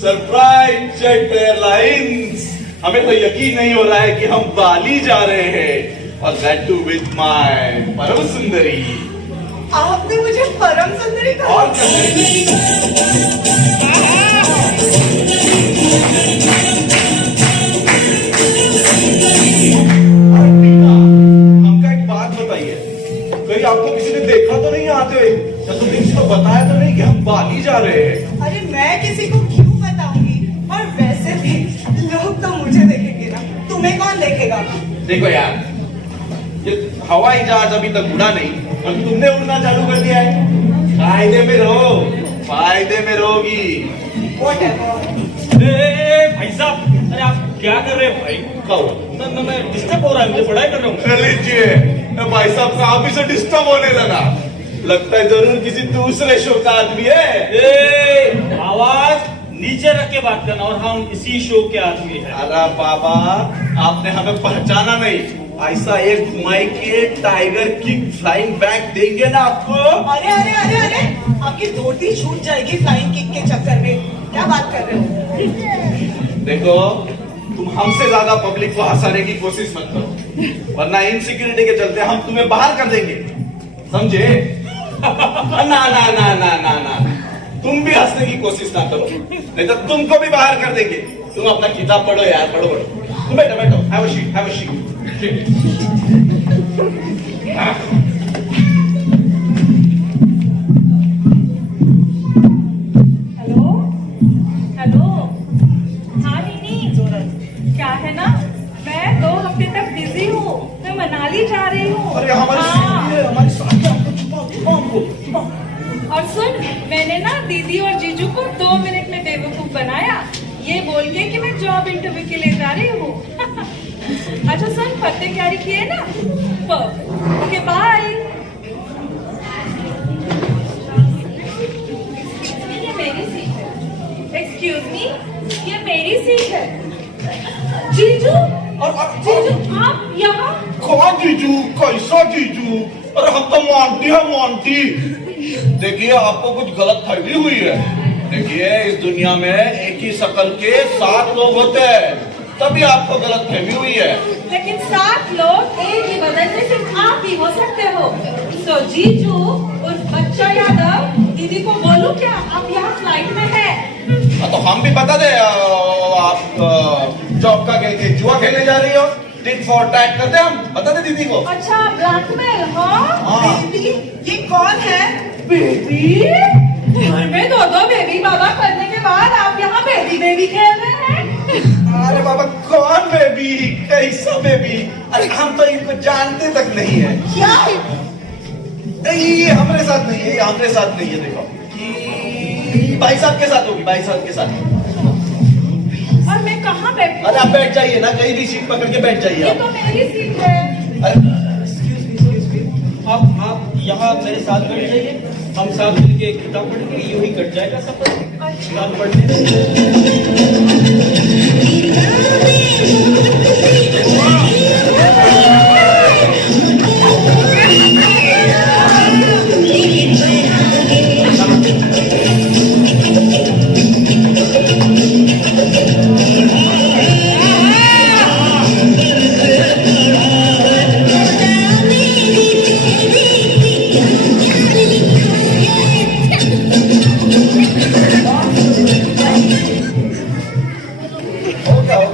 Surprise jet airlines, हमें तो यकीन नहीं हो रहा है कि हम बाली जा रहे हैं, और दैट टू विद माय परम सुंदरी। आपने मुझे परम सुंदरी कहा? और हमका एक बात बताइए, कहीं आपको किसी ने देखा तो नहीं आते हुए, या तुमने किसी को बताया तो नहीं कि हम बाली जा रहे हैं? अरे मैं किसी को क्यों बताऊंगी, और वैसे भी लोग तो मुझे देखेंगे ना, तुम्हें कौन देखेगा? देखो यार, ये हवाई जहाज अभी तक उड़ा नहीं और तुमने उड़ना चालू कर दिया है। फायदे में रहो, फायदे में रहोगी। भाई साहब, अरे आप क्या कर रहे हैं भाई? मैं डिस्टर्ब हो रहा है, मुझे पढ़ाई कर रहा हूँ। लीजिए, भाई साहब काफी से डिस्टर्ब होने लगा, लगता है जरूर किसी दूसरे शो का आदमी है। आवाज नीचे रख के बात करना, और हम इसी शो के आदमी हैं। अरे बाबा, आपने हमें पहचाना नहीं, ऐसा एक घुमाई के टाइगर किक फ्लाइंग बैक देंगे ना आपको। अरे अरे अरे अरे, आपकी धोती छूट जाएगी फ्लाइंग किक के चक्कर में, क्या बात कर रहे हो? देखो, तुम हमसे ज्यादा पब्लिक को हंसाने की कोशिश मत करो, वरना इनसिक्योरिटी के चलते हम तुम्हें बाहर कर देंगे, समझे? ना ना ना ना ना ना, तुम भी हंसने की कोशिश ना करो, नहीं तो तुमको भी बाहर कर देंगे। तुम अपना किताब पढ़ो यार, पढ़ो पढ़ो। तुम बैठो बैठो, have a seat, have a seat. Hello hello, हाँ नीनी, क्या है ना, मैं 2 हफ्ते तक बिजी हूँ, मैं मनाली जा रही हूँ। अरे हमारी हाँ। है, हमारी साथी, हमको छुपाओ। और सुन, मैंने ना दीदी और जीजू को 2 मिनट में बेवकूफ बनाया, ये बोल के कि मैं जॉब इंटरव्यू के लिए जा रही हूँ। अच्छा सुन, पत्ते कैरी किए ना? Perfect, okay bye. ये मेरी सीट है। एक्सक्यूज मी, ये मेरी सीट है। जीजू, जीजू आप यहाँ? कौन जीजू? कैसा जीजू? अरे हम तो मोंटी है, मोंटी। देखिए, आपको कुछ गलत फहमी हुई है। देखिए, इस दुनिया में एक ही शक्ल के 7 लोग होते हैं, तभी आपको गलत फहमी हुई है। लेकिन 7 लोग एक ही बदन में सिर्फ आप ही हो सकते हो। तो जीजू उस बच्चा यादव दीदी को बोलूं क्या आप यहाँ फ्लाइट में हैं? तो हम भी बता दे, आप जॉब का के जुआ खेलने जा रही हो, टिक फॉर टैग करते हम, बता दे दीदी को। अच्छा, ब्लैकमेल? हाँ बेबी, ये कौन है? बेबी, घर में 2 बेबी बाबा करने के बाद आप यहाँ बेबी बेबी खेल रहे हैं? अरे बाबा, कौन बेबी, कैसा बेबी? अरे हम तो इनको जानते तक नहीं है। क्या? ये हमारे साथ नहीं है, ये हमारे साथ नहीं है। देखो, ये भाई साहब के साथ होगी, भाई साहब के साथ। और मैं कहाँ बैठूं? अरे आप बैठ जाइए ना, कहीं भी सीट पकड़ के बैठ जाइए ये आप। तो मेरी सीट है। अरे आप यहाँ मेरे साथ बैठ जाइए, हम साथ मिलके एक किताब पढ़ेंगे, यूं ही कट जाएगा सफर। किताब पढ़ने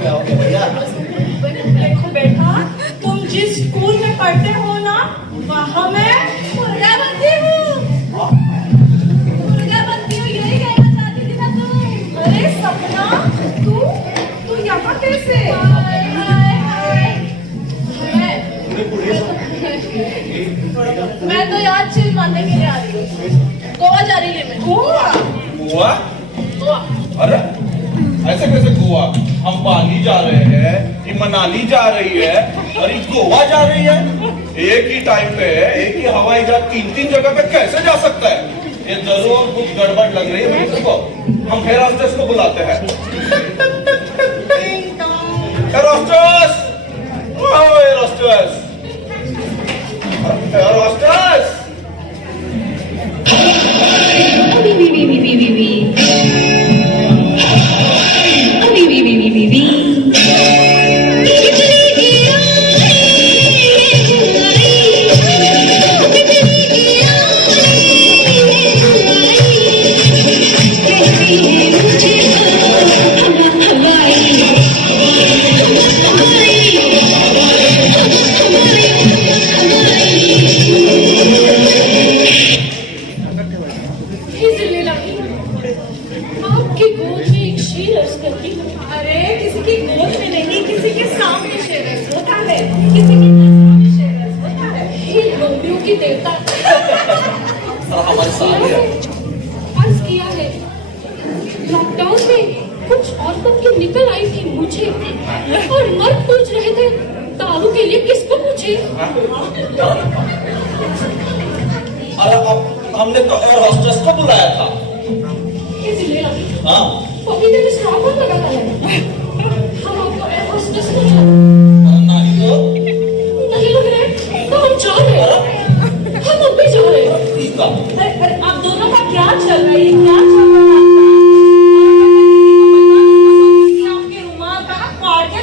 हो गया भैया। देखो बेटा, तुम जिस स्कूल में पढ़ते हो ना, वहाँ मैं मुर्गा बनती हूँ। मुर्गा बनती हूँ, यही कहना चाहती थी ना तुम। अरे सपना, तू यहाँ कैसे? मैं तो यार चिल मारने के लिए आ रही हूँ, गोवा जा रही है मैं। गोवा? गोवा? गोवा? अरे ऐसे कैसे गोवा? हम बाली जा रहे हैं, ये मनाली जा रही है और ये गोवा जा रही है। एक ही टाइम पे एक ही हवाई जहाज 3-3 जगह पे कैसे जा सकता है? ये जरूर कुछ गड़बड़ लग रही है मुझको। हम हेयर हॉस्टेस को बुलाते हैं। हेयर हॉस्टेस, ओह हेयर हॉस्टेस, हेयर हॉस्टेस। आपकी गोद में एक शेर अर्ज करती हूँ। अरे किसी की गोद में नहीं, किसी के सामने शेर होता है, किसी की नजरों में शेर होता है। ये लोबियों की देवता हमारे सामने अर्ज किया है। लॉकडाउन में कुछ औरतों की निकल आई थी मुझे, और मर्द पूछ रहे थे दारू के लिए किसको पूछे। अरे अब हमने तो एयर हॉस्टेस को बुलाया था। इसलिए हाँ अभी तक स्टॉप पर लगा था। हम आपको एयर होस्टेस को नहीं तो नहीं लग रहा है तो हम जा रहे हैं। हम अब भी जा रहे हैं। ठीक है। अरे आप दोनों का क्या चल रहा है? क्या चल रहा है? आपके रुमाल का ना फाड़ के,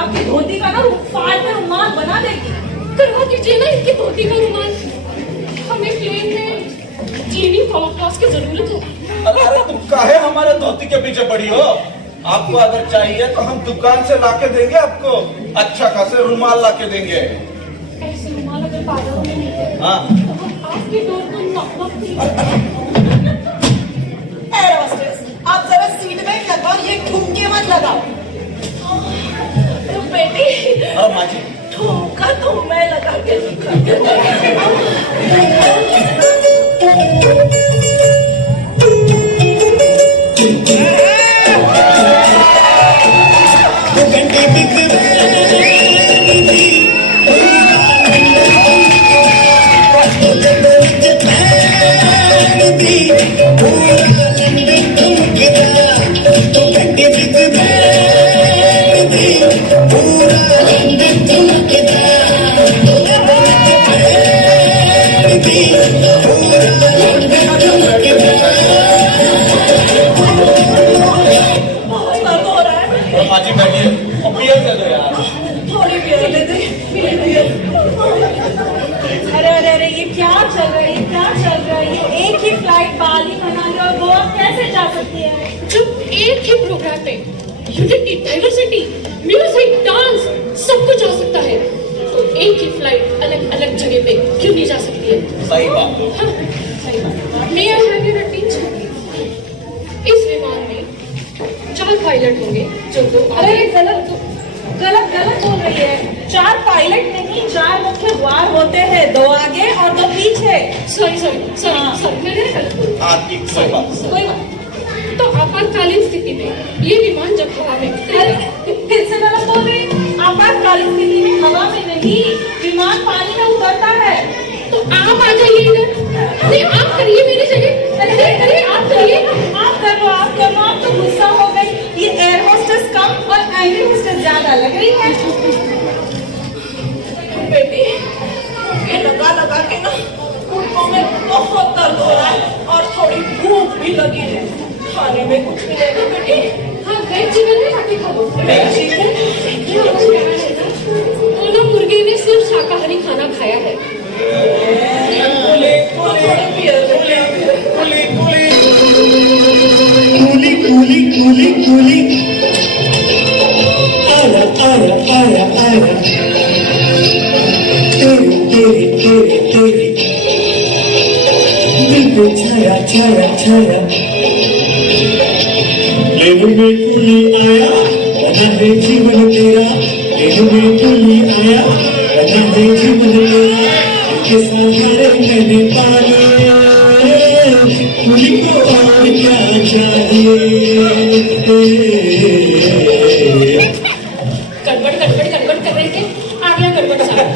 आपकी धोती का ना फाड़ के रुमाल बना देगी। करवा दीजिए ना इनकी धोती का रुमाल। हमें प्लेन में चीनी फॉलोअप क्लास की जरूरत है। अरे तुम काहे हमारे धोती के पीछे पड़ी हो? आपको अगर चाहिए तो हम दुकान से लाके देंगे आपको, अच्छा खासे रुमाल लाके देंगे। ऐसे रुमाल अगर बाजारों में मिलते हाँ तो हम आपकी डोर को नॉक एयर होस्टेस, आप जरा सीट बेल्ट लगाओ, ये ठुमके मत लगाओ। तो बेटी और माझी ठुमका तो मैं लगा के माझी बैठिए और बियर दे दो यार। थोड़ी बियर ले दे, मेरी बियर। अरे अरे अरे ये क्या चल रहा है? ये क्या चल रहा है? ये एक ही फ्लाइट बाली मनाली और गोवा कैसे जा सकती है? जब एक ही प्रोग्राम पे यूनिटी, डाइवर्सिटी, म्यूजिक, डांस सब कुछ आ सकता है तो एक ही फ्लाइट अलग अलग जगह पे क्यों नहीं जा सकती है? सही बात। हाँ, सही बात। May I have your attention? इस विमान में 4 पायलट होंगे जो दो अरे गलत गलत गलत बोल रही है। 4 पायलट नहीं, 4 मुख्य द्वार होते हैं, 2 आगे और 2 पीछे। सॉरी मैंने गलत बोला। हाँ ठीक, सही बात। कोई बात। तो आपातकालीन स्थिति में ये विमान जब हवा में अरे फिर से गलत बोल रही। आपातकालीन स्थिति में हवा में नहीं, विमान पानी में उतरता है। तो आप आ जाइए इधर। नहीं आप करिए मेरी जगह। अरे करिए आप करिए। आप कर लो, आप कर लो। आप तो गुस्सा हो गई। ये एयर होस्टेस कम और एयर होस्टेस ज्यादा लग रही है। बेटी ये लगा लगा के ना घुटनों में बहुत दर्द हो रहा है और थोड़ी भूख भी लगी है। खाने में कुछ मिलेगा बेटी? हाँ वेज चिकन में बाकी खा लो। Veg chicken? ओना मुर्गे ने सिर्फ शाकाहारी खाना खाया है। छाया छाया छाया लेव में कुली आया बना है जीवन तेरा। लेव में कुली आया बना है जीवन तेरा। के सहारे मैंने पाले कुली को और क्या चाहिए। गड़बड़ गड़बड़ गड़बड़ कर रहे थे। आ गया गड़बड़ साहब।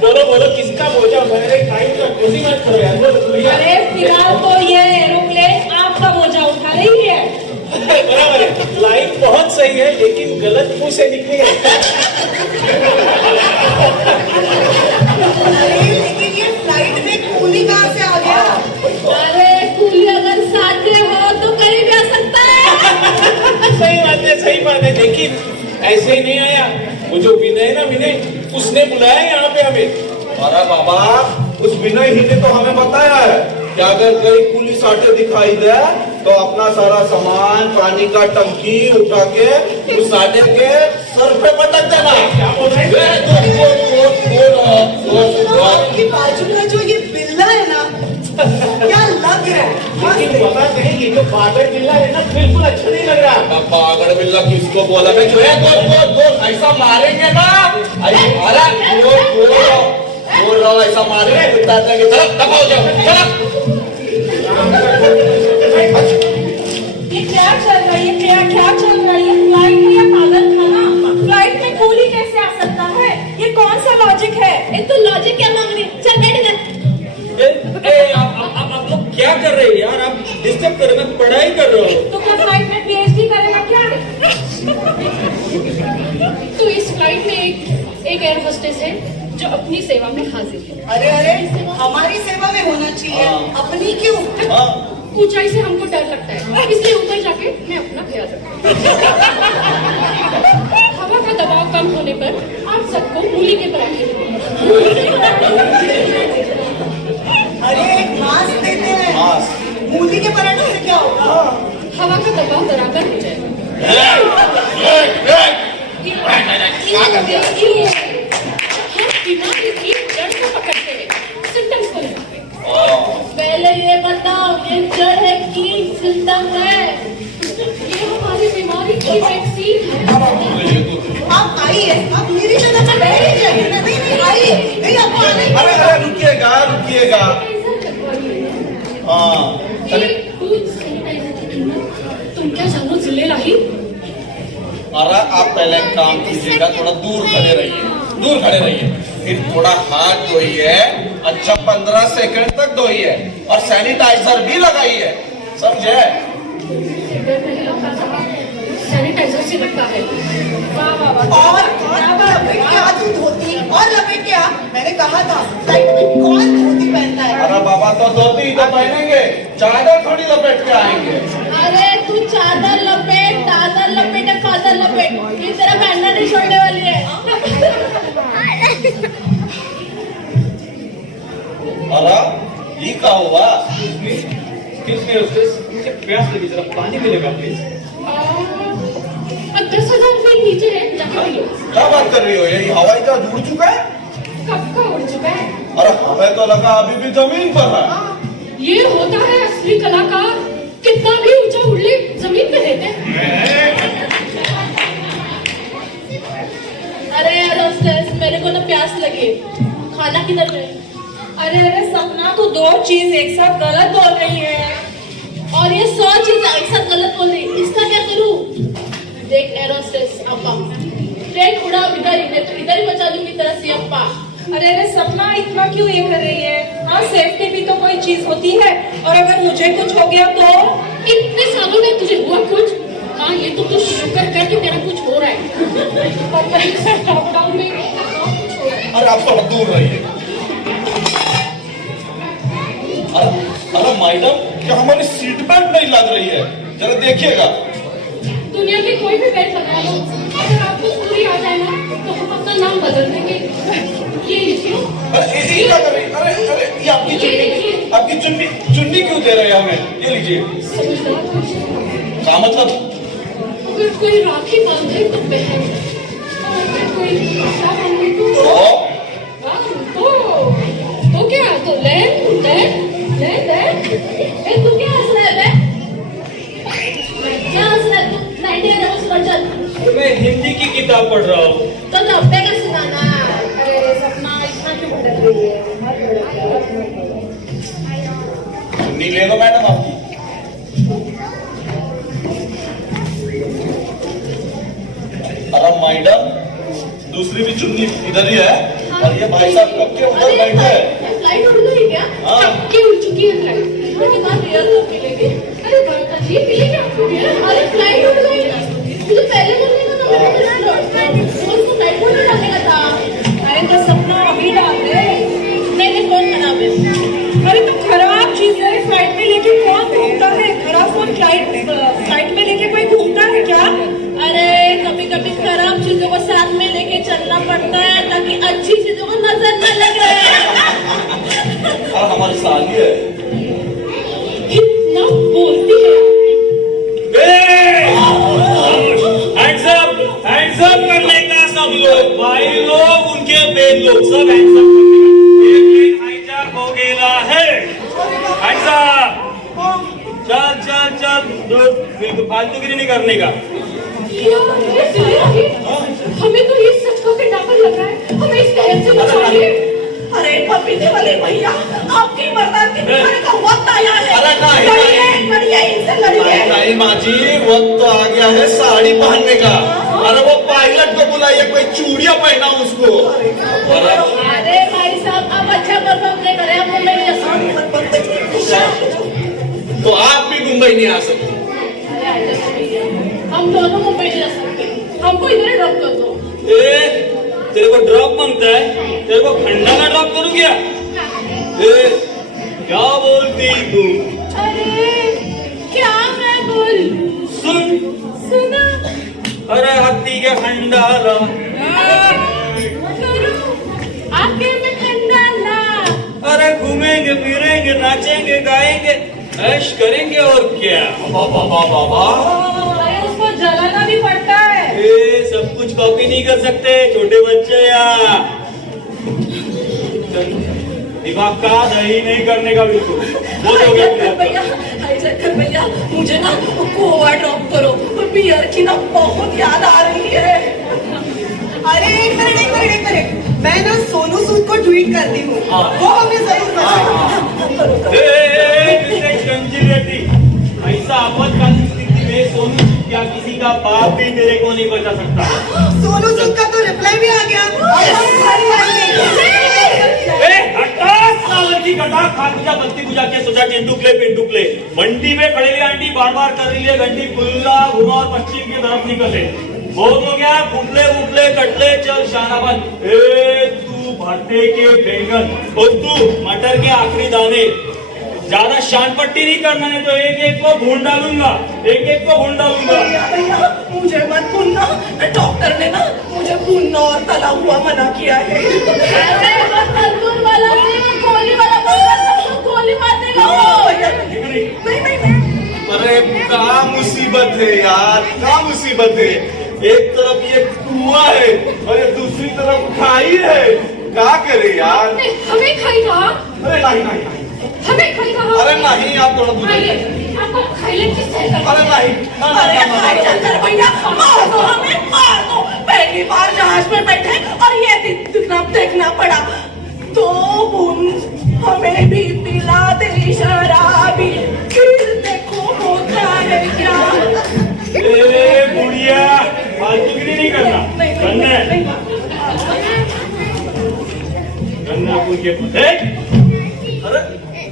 बोलो बोलो किसका बोझा? मेरे टाइम तो खुद ही मत करो यार। बोलो अरे फिलहाल तो ये फ्लाइट बहुत सही है लेकिन गलत मुंह से निकली है। अरे लेकिन ये फ्लाइट में कूली कहाँ से आ गया? अरे कूली अगर साथ में हो तो कहीं भी आ सकता है। सही बात है लेकिन ऐसे ही नहीं आया। वो जो विनय है ना, विनय, उसने बुलाया यहाँ पे हमें। अरे बाबा, उस विनय ही ने तो हमें बताया है कि अगर कोई पुलिस आटे दिखाई दे तो अपना सारा सामान, पानी का टंकी उठा के उस आटे के सर पे पटक देना। क्या बोल रहे हैं? आपकी बाजू का जो ये बिल्ला है ना, क्या लग रहा है? लेकिन पता नहीं ये जो बादल बिल्ला है ना, बिल्कुल अच्छा नहीं लग रहा। पागड़ बिल्ला किसको बोला? मैं जो है गोल ऐसा मारेंगे ना, अरे बोल रहा हूँ ऐसा मारेंगे, बिता देंगे। चलो दबाओ जाओ, चलो। ये क्या चल रहा है? ये क्या चल रहा है? ये फ्लाइट है या पागल खाना? फ्लाइट में कूली कैसे आ सकता है? ये कौन सा लॉजिक है? एक तो लॉजिक क्या मांग रही? चल बैठ इधर। आप लोग क्या कर रहे हैं यार? आप डिस्टर्ब कर रहे हैं, मैं पढ़ाई कर रहा हूँ। तो क्या फ्लाइट में पीएचडी करेगा क्या? तो इस फ्लाइट में एक एयर होस्टेस है जो अपनी सेवा में हाजिर है। अरे अरे, हमारी सेवा में होना चाहिए, अपनी क्यों? ऊंचाई से हमको डर लगता है, इसलिए ऊपर जाके मैं अपना ख्याल रखती हूँ। हवा का दबाव कम होने पर आप सबको मूली के पराठे मिलेंगे। अरे एक मास्क देते हैं। मास्क? मूली के पराठे से क्या होगा? हवा का दबाव बराबर हो जाएगा। हम बीमारी की जड़ को पकड़ते हैं, सिम्टम्स को नहीं। पहले ये बताओ, ये जड़ है कि सिम्टम है? ये हमारी बीमारी की वैक्सीन है। आप आइए, आप मेरी जगह पर बैठ जाइए ना। नहीं आइए, नहीं आपको आने की- अरे रुकिएगा। हाँ, ये दूध सैनिटाइजर की कीमत तुम क्या जानो जिले लाही? अरे आप पहले काम कीजिएगा, थोड़ा दूर खड़े रहिए, फिर थोड़ा हाथ धोइए, अच्छा 15 सेकंड तक धोइए और सैनिटाइजर भी लगाइए, समझे? सैनिटाइजर से लगता है। और लपेट के हाथ में धोती और लपेट के हाथ। मैंने कहा था फ्लाइट में कौन धोती पहनता है? अरे बाबा, तो धोती तो पहनेंगे, चादर थोड़ी लपेट के आएंगे। अरे तू चादर लपेट, दादर लपेट या फादर लपेट, ये तेरा पहनना नहीं छोड़ने वाली है। अरे ये क्या हुआ? मुझे प्यास लगी, जरा पानी मिलेगा प्लीज? 10,000 फीट नीचे है, जाके पियो। क्या बात कर रही हो? ये हवाई जहाज उड़ चुका है? कब का उड़ चुका है? अरे हमें तो लगा अभी भी जमीन पर है। ये होता है असली कलाकार, कितना भी ऊंचा उड़ ले जमीन पे रहते हैं। अरे रोस्टेस, मेरे को ना प्यास लगी, खाना किधर है? अरे सपना, तो दो चीज एक साथ गलत बोल रही है। और ये 100 चीजें एक साथ गलत बोल रही, इसका क्या करूं? देख एरोस्टेस अप्पा, ट्रेन उड़ा इधर ही, तो इधर ही बचा दूंगी तेरा सी अप्पा। अरे सपना, इतना क्यों ये कर रही है? हाँ, सेफ्टी भी तो कोई चीज होती है, और अगर मुझे कुछ हो गया तो? इतने सालों में तुझे हुआ कुछ? हाँ, ये तो तू शुक्र कर कि तेरा कुछ हो रहा है। पर लॉकडाउन में कुछ हो रहा है। अरे आप थोड़ा दूर रहिए। अरे मैडम, क्या हमारी सीट बेल्ट नहीं लग रही है? जरा देखिएगा। दुनिया के कोई भी बेल्ट लगा लो, अगर आपको पूरी आ जाए ना तो हम अपना नाम बदल देंगे। ये लिखियो। अरे ये क्या कर रही? अरे ये आपकी चुन्नी क्यों दे रहे हैं हमें? ये लीजिए। समझदार कुछ, क्या मतलब? अगर कोई राखी बांधे तो बहन, और अगर कोई कपड़ा बांधे तो हाँ, तो क्या? तो ले ए, तू क्या हंस रहा है? क्या हंस रहा है तू? 90 आवर्स पढ़ चल। मैं हिंदी की किताब पढ़ रहा हूँ। तो 90 का सुनाना। अरे सपना, इतना क्यों भटक रही है? चुन्नी ले लो मैडम आपकी। अरे मैडम, दूसरी भी चुन्नी इधर ही है। और ये भाई साहब कब के उधर बैठे हैं। फ्लाइट उड़ गई क्या? हाँ। कब की उड़ चुकी है फ्लाइट? उसके बाद रियल तो मिलेगी। अरे बड़ा अजीब मिलेगी आपको रियल? अरे फ्लाइट उड़ गई। अरे तो खराब चीजें फ्लाइट में लेके कौन घूमता है? खराब फोन फ्लाइट में लेके कोई घूमता है क्या? अरे कभी कभी खराब चीजों को साथ में लेके चलना पड़ता है ताकि अच्छी चीजों को नजर न लगे। और हमारी साली है। कितना बोलती है। हैंड्स अप करने का सब लोग, भाई लोग, उनके बहन लोग, सब हैंड्स अप करने का। एक प्लेन हाईजैक हो गया है। Hands up. चल चल चल, बिल्कुल फालतूगिरी नहीं करने का। हमें तो ये सच का किडनैपर लग रहा है, हमें इस कहर से बचाइए। अरे पपीते वाले भैया, आपकी बर्दाश्त के बिठाने का वक्त आया है। अरे नहीं, लड़िए इनसे लड़िए। नहीं माँ जी, वक्त तो आ गया है साड़ी पहनने का। अरे वो पायलट को बुलाइए, कोई चूड़ियां पहना उसको। अरे भाई साहब, अब अच्छा परफॉर्म नहीं करे, अब मुंबई नहीं जा सकते। तो आप भी मुंबई नहीं आ सकते। अरे आ जाइए, हम दोनों मुंबई नहीं जा सकते, हमको इधर ही ड्रॉप कर दो। तेरे को ड्रॉप मांगता है? तेरे को खंडाला ड्रॉप करूं क्या? क्या बोलती तू? अरे क्या मैं बोलूं? सुना। अरे हत्ती के खंडाला, आके में खंडाला। अरे घूमेंगे फिरेंगे नाचेंगे गाएंगे ऐश करेंगे और क्या। अरे उसको जलाना भी पड़ता है। सब कुछ कॉपी नहीं कर सकते छोटे बच्चे या दिमाग का दही नहीं करने का बिल्कुल। वो हो गया भैया, मुझे ना गोवा ड्रॉप करो, बियर की ना बहुत याद आ रही है। अरे एक मिनट, मैं ना सोनू सूद को ट्वीट करती हूँ, वो हमें जरूर ऐसा आपातकालीन स्थिति में सोनू सूद क्या किसी का बाप भी मेरे को नहीं बचा सकता। सोनू सूद का तो रिप्लाई भी आ गया। बत्ती बुझा के सोचा चिंटू प्ले मंडी में खड़े आंटी बार बार कर रही है घंटी, खुला घुमा और पश्चिम की तरफ निकले। बहुत हो गया, फुटले कटले, चल शानाबन। तू भट्टे के बैंगन और तू मटर के आखिरी दाने। ज्यादा शान पट्टी नहीं करना, नहीं तो एक को भून डालूंगा, एक को भून डालूंगा। भैया मुझे मत भूनना, डॉक्टर ने ना मुझे भूनना और तला हुआ मना किया है। अरे वो तंदूर वाला नहीं, गोली वाला गोली मार देगा वो। नहीं। अरे क्या मुसीबत है यार, क्या मुसीबत है। एक तरफ ये कुआं है और ये दूसरी तरफ खाई है। क्या करे यार। हमें खाई कहा? अरे नहीं, हमें खाई कहा? अरे नहीं, आप थोड़ा दूर। आपको खाइले किससे? अरे नहीं, अरे चल भैया, मार दो हमें, मार दो। पहली बार जहाज में बैठे और ये देखना पड़ा। तो हमें भी पिला दे शराबी, फिर देखो होता है क्या। बुढ़िया फालतूगिरी नहीं करना। गन्ना अरे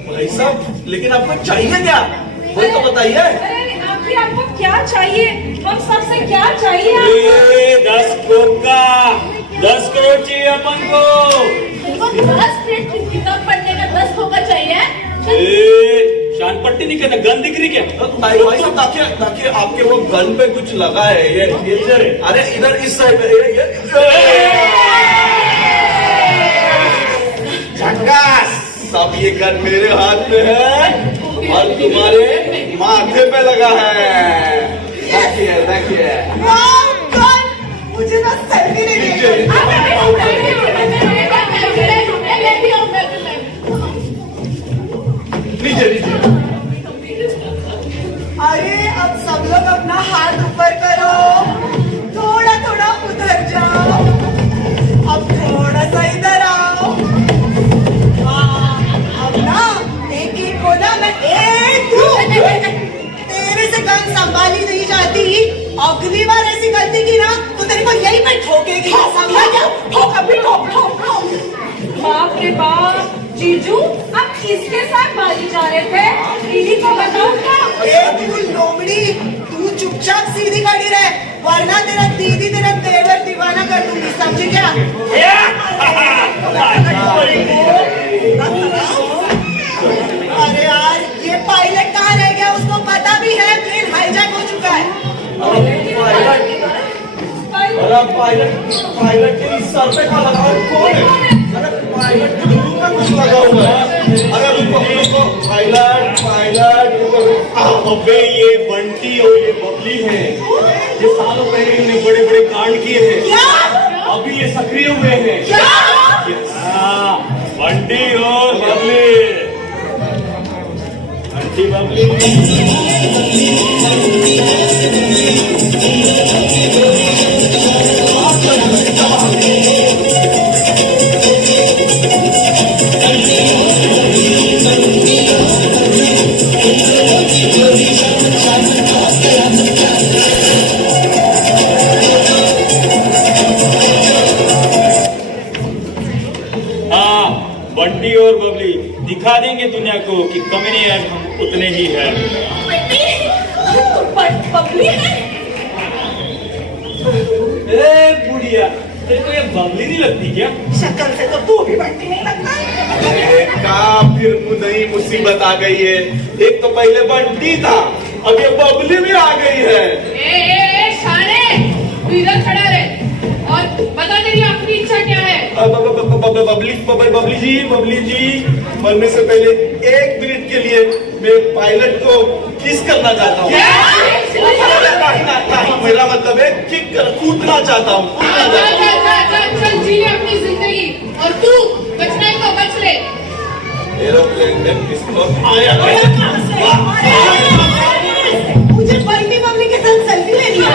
भाई साहब, लेकिन आपको चाहिए क्या, वो तो बताइए। अरे आखिर आपको क्या चाहिए? हम सबसे क्या चाहिए? 10 करोड़ चाहिए अपन को। 10 मिनट किताब पढ़ने का 10 होगा चाहिए। शान पट्टी नहीं करना, गन दिख रही क्या? भाई साहब ताकि आपके वो गन पे कुछ लगा है ये इधर। अरे इधर इस साइड झकास। सब ये गन मेरे हाथ में है और तुम्हारे माथे पे लगा है। देखिए मुझे ना सेल्फी नहीं नीचे। अरे अब सब लोग अपना हाथ ऊपर करो, थोड़ा उधर जाओ, अब थोड़ा सा इधर आओ। अब ना एक को ना मैं तेरे से गन संभाली नहीं जाती। अगली बार ऐसी गलती की ना तो तेरे को यही पे ठोकेगी। समझा क्या? ठोक अभी ठोक। बाप रे बाप, जीजू आप किसके साथ बाजी जा रहे थे? दीदी को बताओ क्या? तू लोमड़ी, तू चुपचाप सीधी खड़ी रहे, वरना तेरा दीदी तेरा देवर दीवाना कर दूंगी, समझे क्या? पायलट के इस सर पे क्या लगा है? कौन है? अरे पायलट के मुंह में कुछ लगा हुआ है। अरे रुको, पायलट अबे ये बंटी और ये बबली है, ये सालों पहले इन्होंने बड़े बड़े कांड किए हैं, अभी ये सक्रिय हुए हैं। हाँ, बंटी और बबली, बंटी बबली। बंटी और बबली दिखा देंगे दुनिया को कि कमीने आज हम उतने ही हैं। बबली है? ए बुढ़िया, तेरे को ये बबली नहीं लगती क्या? शक्ल से तो तू भी बंटी नहीं लगता। अरे का फिर नई मुसीबत आ गई है। एक तो पहले बंटी था, अब ये बबली भी आ गई है। ए शाने, तू इधर खड़ा रहे और बता तेरी आखिरी इच्छा क्या है? बबली जी, मरने से पहले 1 मिनट के लिए मैं पायलट को किस करना चाहता हूँ। नहीं, मेरा मतलब है किक कर, कूदना चाहता हूँ। चल जी ले अपनी जिंदगी, और तू बचना है तो बच ले। एरोप्लेन में किसको आया? मुझे बंटी बबली के साथ सेल्फी लेनी है।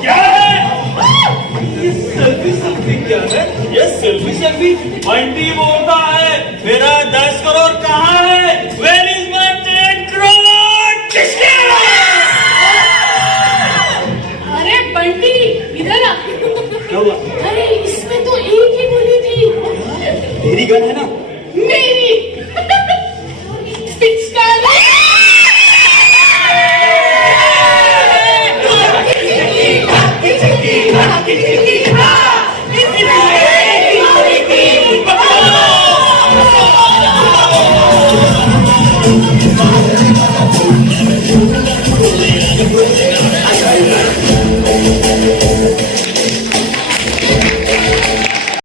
क्या है? ये सेल्फी क्या है? ये सेल्फी बंटी बोलता है मेरा 10 करोड़ कहाँ है? Where is my 10 crore? किसके? अरे बंटी इधर आ। क्या हुआ? अरे इसमें तो एक ही गोली थी। तेरी गन है ना?